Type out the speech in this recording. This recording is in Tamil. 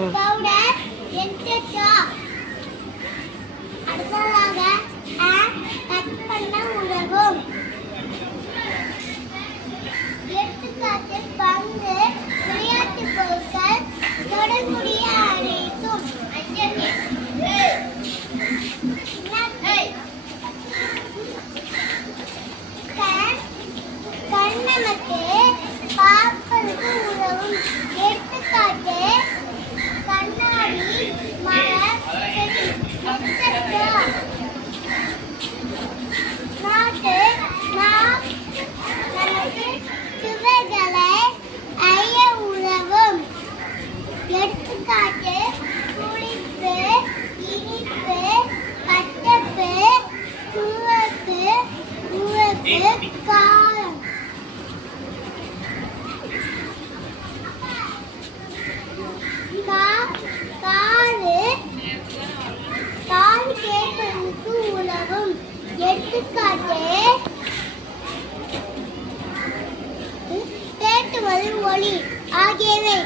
பவுடர் என்டா அடுத்ததாக கட் பண்ண உதவும். எடுத்துக்காட்டு பந்து, விளையாட்டு பொருட்கள், தொடர்புடைய அனைத்தும். கண் நமக்கு பார்ப்பதற்கு உதவும். எடுத்துக்காட்டு கண்ணாடி, மரம், செடி, etc. நாட்டு நமக்கு சுவைகளை அறிய உதவும். எடுத்துக்காட்டு புளிப்பு, இனிப்பு, கசப்பு, துவப்பு, உவப்பு, காரம். காது கேட்பதற்கு உதவும். எடுத்துக்காட்டு கேட்டுவது ஒலி ஆகியவை